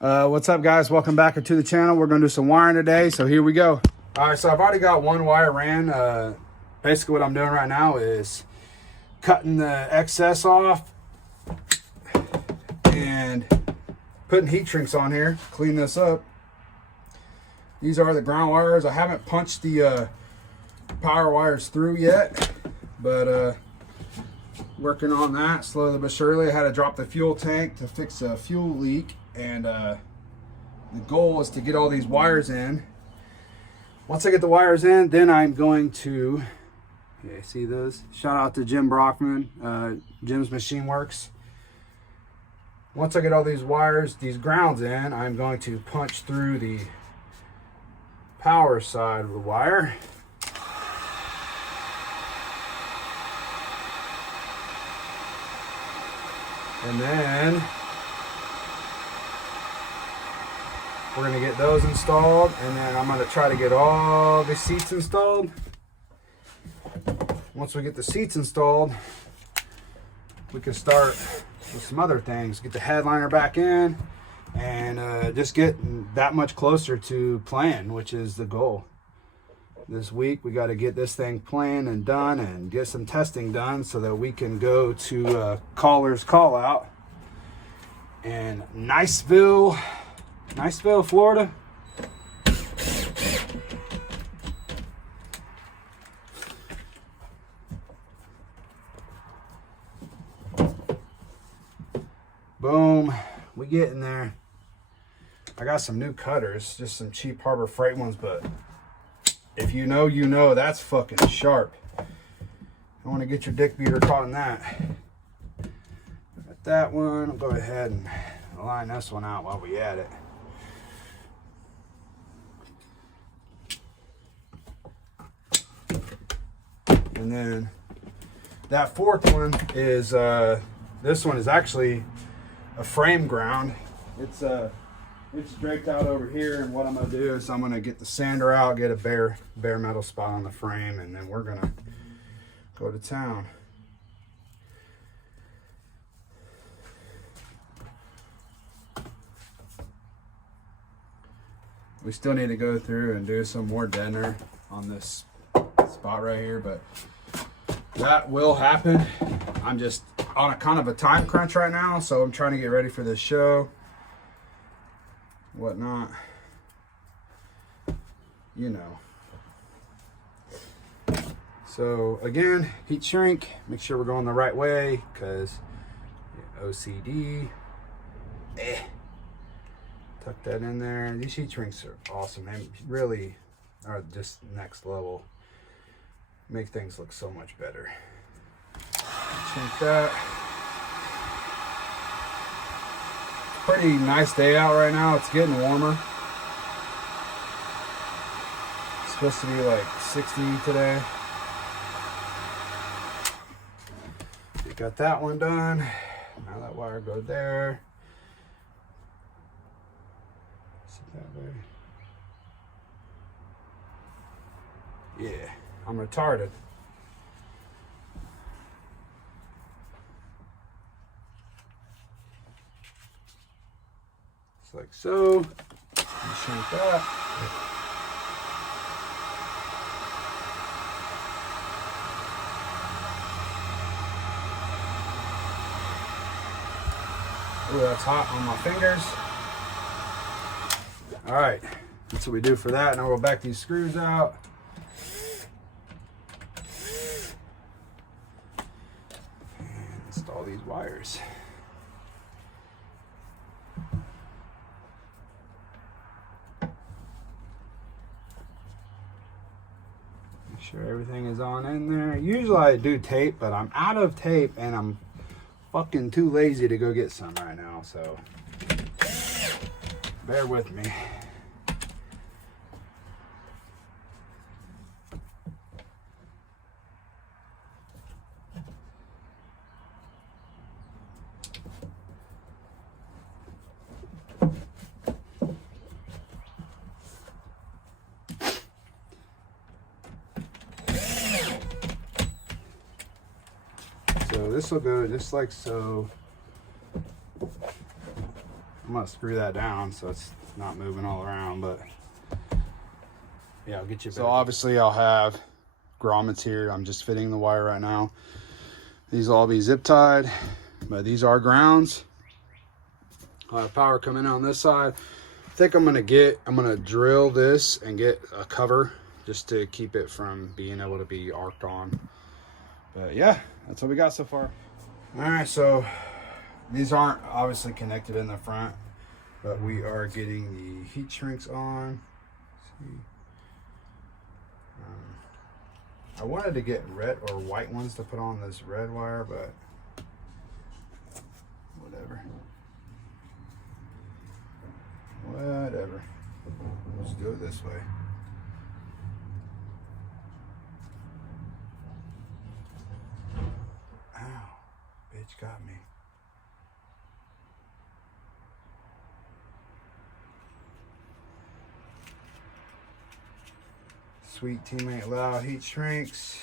What's up, guys? Welcome back to the channel. We're going to do some wiring today, so here we go. All right, so I've already got one wire ran. Basically what I'm doing right now is cutting the excess off and putting heat shrinks on here, clean this up. These are the ground wires. I haven't punched the power wires through yet, but working on that slowly but surely. I had to drop the fuel tank to fix a fuel leak, and the goal is to get all these wires in. Once I get the wires in, then I'm going to, yeah, see those? Shout out to Jim Brockman, Jim's Machine Works. Once I get all these wires, these grounds in, I'm going to punch through the power side of the wire. And then we're going to get those installed, and then I'm going to try to get all the seats installed. Once we get the seats installed, we can start with some other things. Get the headliner back in and just get that much closer to playing, which is the goal. This week we got to get this thing planned and done and get some testing done so that we can go to caller's call out in Niceville, Florida. Boom, we get in there. I got some new cutters, just some cheap Harbor Freight ones, but if you know, you know, that's fucking sharp. I want to get your dick beater caught in that. Got that one. I'll go ahead and line this one out while we at it. And then that fourth one is, this one is actually a frame ground. It's draped out over here, and what I'm gonna do is I'm gonna get the sander out, get a bare metal spot on the frame, and then we're gonna go to town. We still need to go through and do some more deadener on this spot right here, but that will happen. I'm just on a kind of a time crunch right now, so I'm trying to get ready for this show, whatnot, you know. So again, heat shrink, make sure we're going the right way, because OCD. Tuck that in there. These heat shrinks are awesome, and really are just next level. Make things look so much better. Shrink that. Pretty nice day out right now. It's getting warmer. It's supposed to be like 60 today. We got that one done. Now that wire goes there. Sit that way. Yeah, I'm retarded. Like so. Shrink that. Oh, that's hot on my fingers. All right, that's what we do for that. Now we'll back these screws out. And install these wires. Sure everything is on in there. Usually I do tape, but I'm out of tape and I'm fucking too lazy to go get some right now, so bear with me. So this will go just like so. I'm gonna screw that down so it's not moving all around, but yeah, I'll get you. So obviously I'll have grommets here. I'm just fitting the wire right now. These will all be zip tied, but these are grounds. I'll have power coming in on this side. I think I'm gonna drill this and get a cover just to keep it from being able to be arced on. But yeah, that's what we got so far. All right, so these aren't obviously connected in the front, but we are getting the heat shrinks on. Let's see. I wanted to get red or white ones to put on this red wire, but whatever. Whatever. Let's do it this way. Ow, bitch got me. Sweet Teammate Loud heat shrinks.